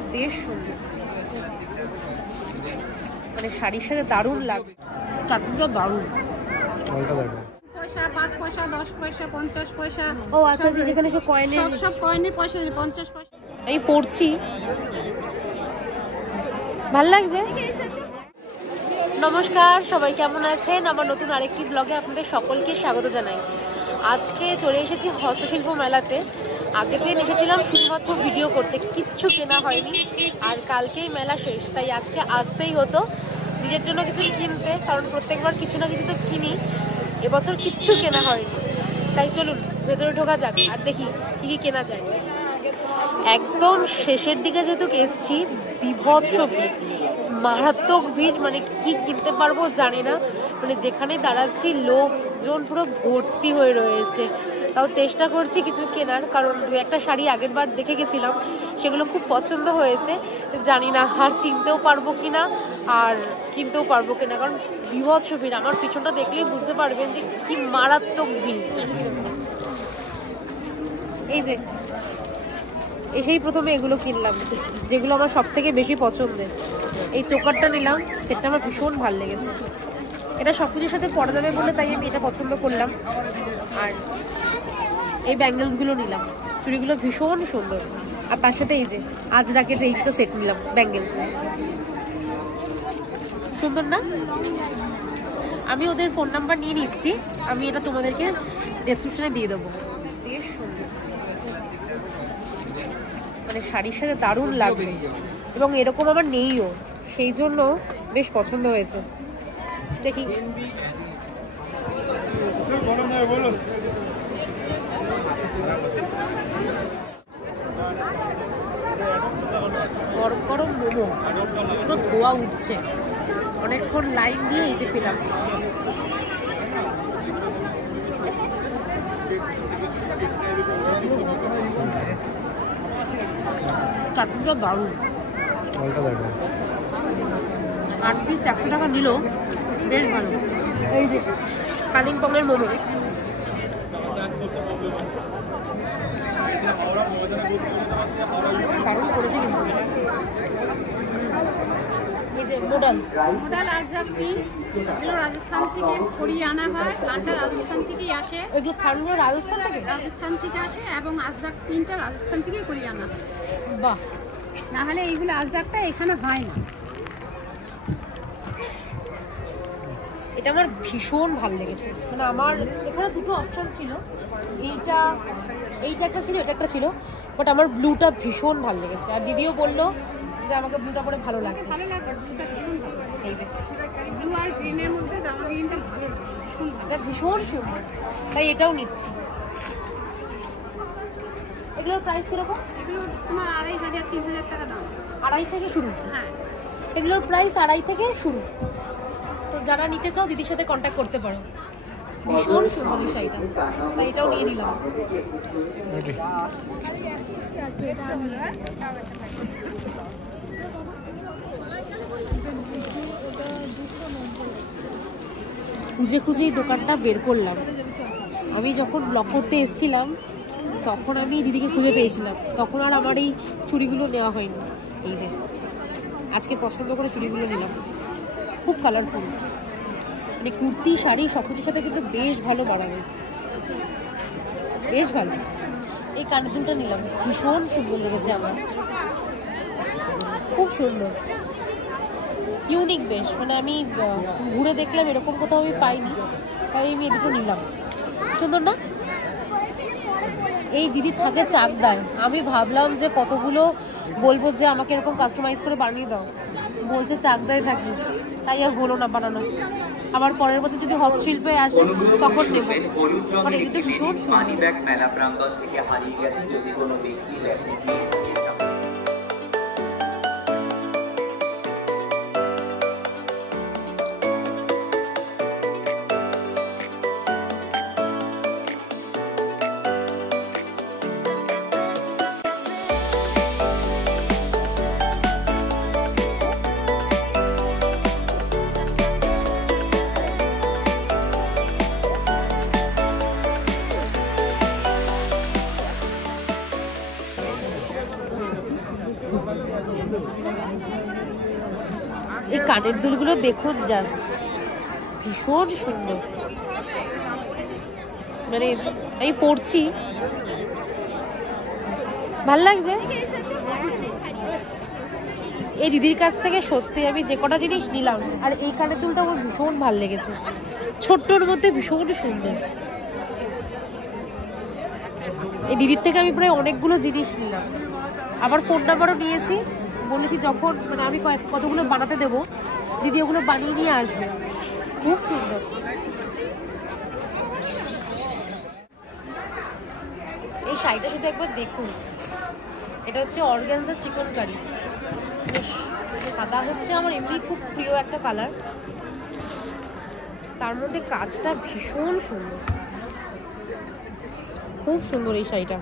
এটা বেশ সুন্দর, মানে শাড়ির সাথে দারুণ লাগবে। চাটনিটা দারুণ। পয়সা 5 পয়সা 10 পয়সা 50 পয়সা। ও আচ্ছা আচ্ছা, যেখানে সব কয়েনের সব কয়েনের পয়সা 50 পয়সা। এই পড়ছি, ভাল লাগছে। নমস্কার সবাই, কেমন আছেন? আমার নতুন আরেকটি ব্লগে আপনাদের সকলকে স্বাগত জানাই। আজকে চলে এসেছি হস্তশিল্প মেলাতে। আগের দিন এসেছিলাম শুধুমাত্র ভিডিও করতে, কিচ্ছু কেনা হয়নি। আর কালকেই মেলা শেষ, তাই আজকে আসতেই হতো নিজের জন্য কিছু কিনতে, কারণ প্রত্যেকবার কিছু না কিছু তো কিনি। এবছর কিচ্ছু কেনা হয়নি, তাই চলুন ভেতরে ঢোকা যাক আর দেখি কি কি কেনা যায়। একদম শেষের দিকে যেহেতু এসছি, বিভৎস ভিড়, মারাত্মক ভিড়, মানে কি কিনতে পারবো জানি না। মানে যেখানে দাঁড়াচ্ছি লোকজন পুরো ভর্তি হয়ে রয়েছে। তাও চেষ্টা করছি কিছু কেনার, কারণ দু একটা শাড়ি আগের বার দেখে গেছিলাম, সেগুলো খুব পছন্দ হয়েছে। জানি না আর চিনতেও পারবো কিনা আর কিনতেও পারবো কিনা, কারণ বিভৎস ভিড়। আমার পিছনটা দেখলেই বুঝতে পারবেন যে কি মারাত্মক ভিড়। এই যে এসেই প্রথমে এগুলো কিনলাম, যেগুলো আমার সব থেকে বেশি পছন্দের। এই চোকারটা নিলাম, সেটটা আমার ভীষণ ভালো লেগেছে। এটা সব কিছুর সাথে পরা যাবে বলে তাই আমি এটা পছন্দ করলাম। আর এই ব্যাঙ্গেলসগুলো নিলাম, চুড়িগুলো ভীষণ সুন্দর। আর তার সাথে এই যে আজরাকের এইটা সেট নিলাম, ব্যাঙ্গেল, সুন্দর না? আমি ওদের ফোন নাম্বার নিয়ে নিচ্ছি, আমি এটা তোমাদেরকে ডেসক্রিপশনে দিয়ে দেবো। বেশ সুন্দর, মানে শাড়ির সাথে দারুণ লাগবে, এবং এরকম আমার নেইও, সেই জন্য বেশ পছন্দ হয়েছে। দেখি গরম গরম মোমো, পুরো ধোয়া উঠছে। অনেকক্ষণ লাইন দিয়ে এই যে পেলাম। চাটনিটা দারুণ। 8 পিস 100 টাকা নিল, বেশ ভালো। এই যে কালিম্পংয়ের মোমো, দারুণ করেছে কিন্তু। এই যে মোডাল আজরাকি, এগুলো রাজস্থান থেকে করিয়ে আনা হয়, কানটা রাজস্থান থেকেই আসে। এগুলো থানগুলো রাজস্থান থেকে আসে, এবং আজরাক প্রিন্টটা রাজস্থান থেকেই করিয়ে আনা হয়। বাহ, না হলে এইগুলো আজরাকটা এখানে হয় না। এটা আমার ভীষণ ভালো লেগেছে। মানে আমার এখানে দুটো অপশন ছিল, এইটা একটা ছিল, এটা একটা ছিল, বাট আমার ব্লুটা ভীষণ ভালো লেগেছে। আর দিদিও বললো যে আমাকে ব্লুটা পরে ভালো লাগছে। এই যে ব্লু আর গ্রিনের মধ্যে দামা গ্রিনটা ভালো লাগে, এটা ভীষণ সুন্দর, তাই এটাও নিচ্ছি। এগুলোর প্রাইস কিরকম? এগুলো তোমার 2500-3000 টাকা দাম। 2.5 থেকে শুরু? হ্যাঁ, এগুলোর প্রাইস 2.5 থেকে শুরু। তো যারা নিতে চাও দিদির সাথে কন্ট্যাক্ট করতে পারো। ভীষণ সুন্দর এই শাড়িটা, তাই এটাও নিয়ে নিলাম। খুঁজে খুঁজে এই দোকানটা বের করলাম। আমি যখন ব্লগ করতে এসেছিলাম তখন আমি দিদিকে খুঁজে পেয়েছিলাম, তখন আর আমার এই চুড়িগুলো নেওয়া হয়নি। এই যে আজকে পছন্দ করে চুড়িগুলো নিলাম, খুব কালারফুল, মানে কুর্তি শাড়ি সব কিছুর সাথে কিন্তু বেশ ভালো বাড়াবে, বেশ ভালো। এই কানের দুলটা নিলাম, ভীষণ সুন্দর লেগেছে আমার, খুব সুন্দর, ইউনিক বেশ। মানে আমি ঘুরে দেখলাম এরকম কোথাও আমি পাইনি, তাই আমি এই দুটো নিলাম। সুন্দর না? এই দিদি থাকে চাকদায়, আমি ভাবলাম যে কতগুলো বলবো যে আমাকে এরকম কাস্টমাইজ করে বানিয়ে দাও, বলছে চাকদায় থাকি, তাই আর হলো না বানানো। আবার পরের বছর যদি হস্তশিল্পে আসে তখন নেবো। মানে এই দুটো ভীষণ সুন্দর। এই কানের দুলগুলো দেখুন, জাস্ট ভীষণ সুন্দর। মানে আমি পড়ছি, ভাল লাগছে। এই দিদির কাছ থেকে সত্যি আমি যে কটা জিনিস নিলাম, আর এই কানের দুলটা আমার ভীষণ ভাল লেগেছে, ছোট্টর মধ্যে ভীষণ সুন্দর। এই দিদির থেকে আমি প্রায় অনেকগুলো জিনিস নিলাম, আবার ফোন নাম্বারও নিয়েছি, বলেছি যখন মানে আমি কতগুলো বানাতে দেবো দিদি ওগুলো বানিয়ে নিয়ে আসবে। খুব সুন্দর। এই শাড়িটা শুধু একবার দেখুন, এটা হচ্ছে অর্গানজা চিকন কারি। সাদা হচ্ছে আমার এমনি খুব প্রিয় একটা কালার, তার মধ্যে কাজটা ভীষণ সুন্দর, খুব সুন্দর এই শাড়িটা।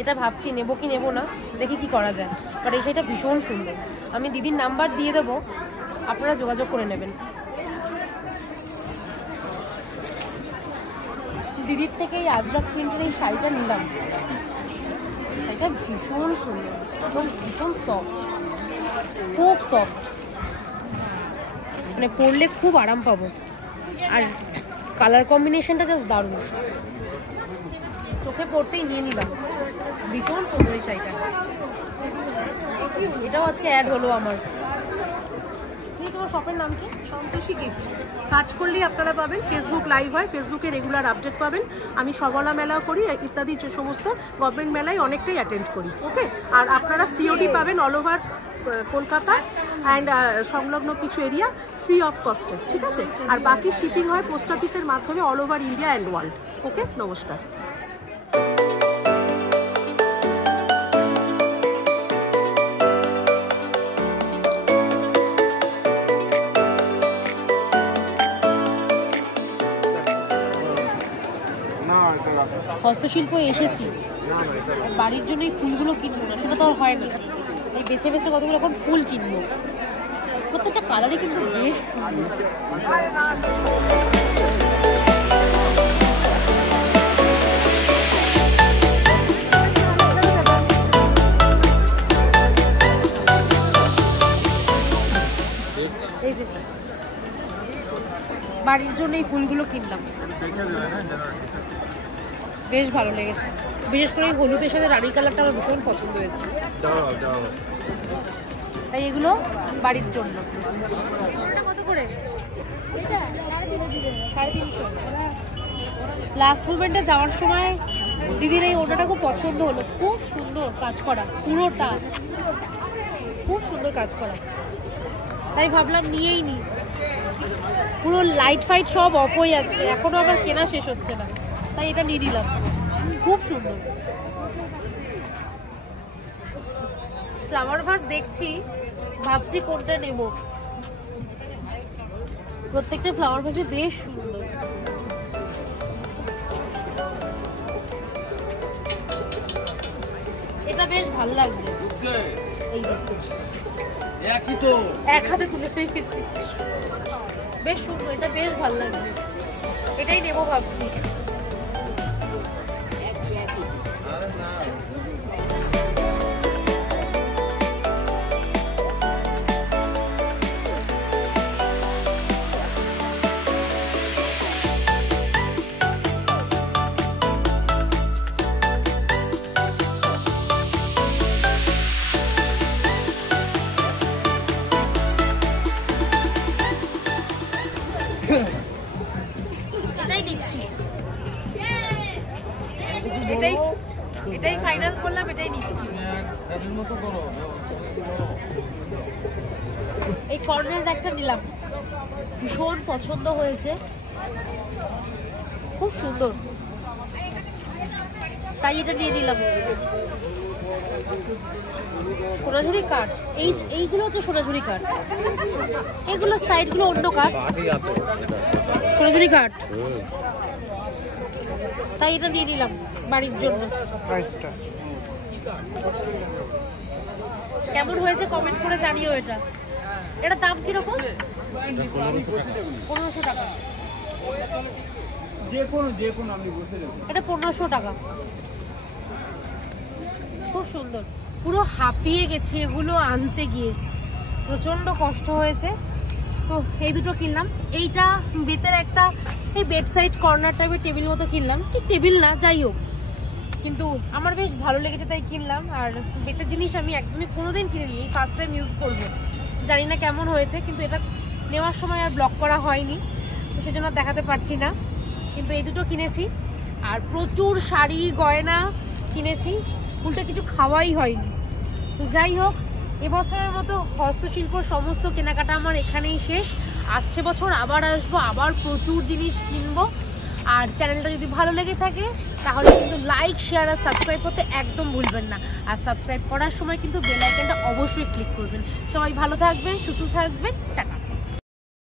এটা ভাবছি নেবো কি নেবো না, দেখি কি করা যায়, বাট এই শাড়িটা ভীষণ সুন্দর। আমি দিদির নাম্বার দিয়ে দেবো, আপনারা যোগাযোগ করে নেবেন। দিদির থেকে এই আজরাক প্রিন্টের এই শাড়িটা নিলাম, শাড়িটা ভীষণ সুন্দর এবং ভীষণ সফট, খুব সফট, মানে পরলে খুব আরাম পাবো। আর কালার কম্বিনেশনটা জাস্ট দারুণ, চোখে পড়তেই নিয়ে নিলাম। ভীষণ সুন্দর এই শাড়িটা, এটাও আজকে অ্যাড হলো আমার। তোমার শপের নাম কি? সন্তোষী গিফট সার্চ করলেই আপনারা পাবেন। ফেসবুক লাইভ হয়, ফেসবুকে রেগুলার আপডেট পাবেন। আমি সবলা মেলাও করি, ইত্যাদি সমস্ত গভর্নমেন্ট মেলায় অনেকটাই অ্যাটেন্ড করি। ওকে, আর আপনারা সিওডি পাবেন অল ওভার কলকাতা অ্যান্ড সংলগ্ন কিছু এরিয়া ফ্রি অফ কস্টে, ঠিক আছে? আর বাকি শিপিং হয় পোস্ট অফিসের মাধ্যমে all over India and world. Okay, নমস্কার। হস্তশিল্প এসেছি, বাড়ির জন্য এই ফুলগুলো কিনবো না সেটা তো আর হয় না, এই বেছে বেছে কতগুলো এখন ফুল কিনবো। প্রত্যেকটা কালারই কিন্তু বেশ সুন্দর। এই যে বাড়ির জন্য এই ফুলগুলো কিনলাম, বেশ ভালো লেগেছে। বিশেষ করে এই হলুদের সাথে রানী কালারটা আমার ভীষণ পছন্দ হয়েছে, তাই এগুলো বাড়ির জন্য। কত করে? 350। লাস্ট মুভমেন্টে যাওয়ার সময় দিদির এই ওটাটা খুব পছন্দ হলো, খুব সুন্দর কাজ করা, পুরোটা খুব সুন্দর কাজ করা, তাই ভাবলাম নিয়েই নি। পুরো লাইট ফাইট সব অফ হয়ে যাচ্ছে, এখনো আমার কেনা শেষ হচ্ছে না, তাই এটা নিয়ে নিলাম। খুব সুন্দর ফ্লাওয়ার ভাস দেখছি, ভাবছি কোনটা নেব। প্রত্যেকটা ফ্লাওয়ার ভাসে বেশ সুন্দর। এটা বেশ ভালো লাগছে, এই যে এক হাতে তুলে রেখেছি, বেশ সুন্দর, এটা বেশ ভালো লাগছে, এটাই নেবো ভাবছি। এটাই নিচ্ছি, এটাই ফাইনাল করলাম, এটাই নিচ্ছি। এই কর্নার একটা নিলাম, ভীষণ পছন্দ হয়েছে, খুব সুন্দর, তাই এটা নিয়ে নিলাম। সোনাঝুরি কাঠ, এইগুলো হচ্ছে সোনাঝুরি কাঠ, এগুলো সাইডগুলো অন্য কাঠ, সোনাঝুরি কাঠ, তাই এটা নিয়ে নিলাম বাড়ির জন্য। কেমন হয়েছে কমেন্ট করে জানিও। এটার দাম কিরকম? 1500 টাকা। যে কোনো আপনি বসে দেবেন। এটা 1500 টাকা, খুব সুন্দর। পুরো হাঁপিয়ে গেছি এগুলো আনতে গিয়ে, প্রচণ্ড কষ্ট হয়েছে। তো এই দুটো কিনলাম। এইটা বেতের একটা এই বেডসাইড কর্নার টাইপের টেবিল মতো কিনলাম, ঠিক টেবিল না যাই হোক, কিন্তু আমার বেশ ভালো লেগেছে তাই কিনলাম। আর বেতের জিনিস আমি একদমই কোনোদিন কিনিনি, এই ফার্স্ট টাইম ইউজ করবো, জানি না কেমন হয়েছে, কিন্তু এটা নেওয়ার সময় আর ব্লক করা হয়নি, তো সেজন্য দেখাতে পারছি না। কিন্তু এই দুটো কিনেছি। আর প্রচুর শাড়ি গয়না কিনেছি, উল্টে কিছু খাওয়াই হয়নি। তো যাই হোক, এবছরের মতো হস্তশিল্প সমস্ত কেনাকাটা আমার এখানেই শেষ। আসছে বছর আবার আসবো, আবার প্রচুর জিনিস কিনবো। আর চ্যানেলটা যদি ভালো লেগে থাকে তাহলে কিন্তু লাইক, শেয়ার আর সাবস্ক্রাইব করতে একদম ভুলবেন না। আর সাবস্ক্রাইব করার সময় কিন্তু বেল আইকনটা অবশ্যই ক্লিক করবেন। সবাই ভালো থাকবেন, সুস্থ থাকবেন, টাটা।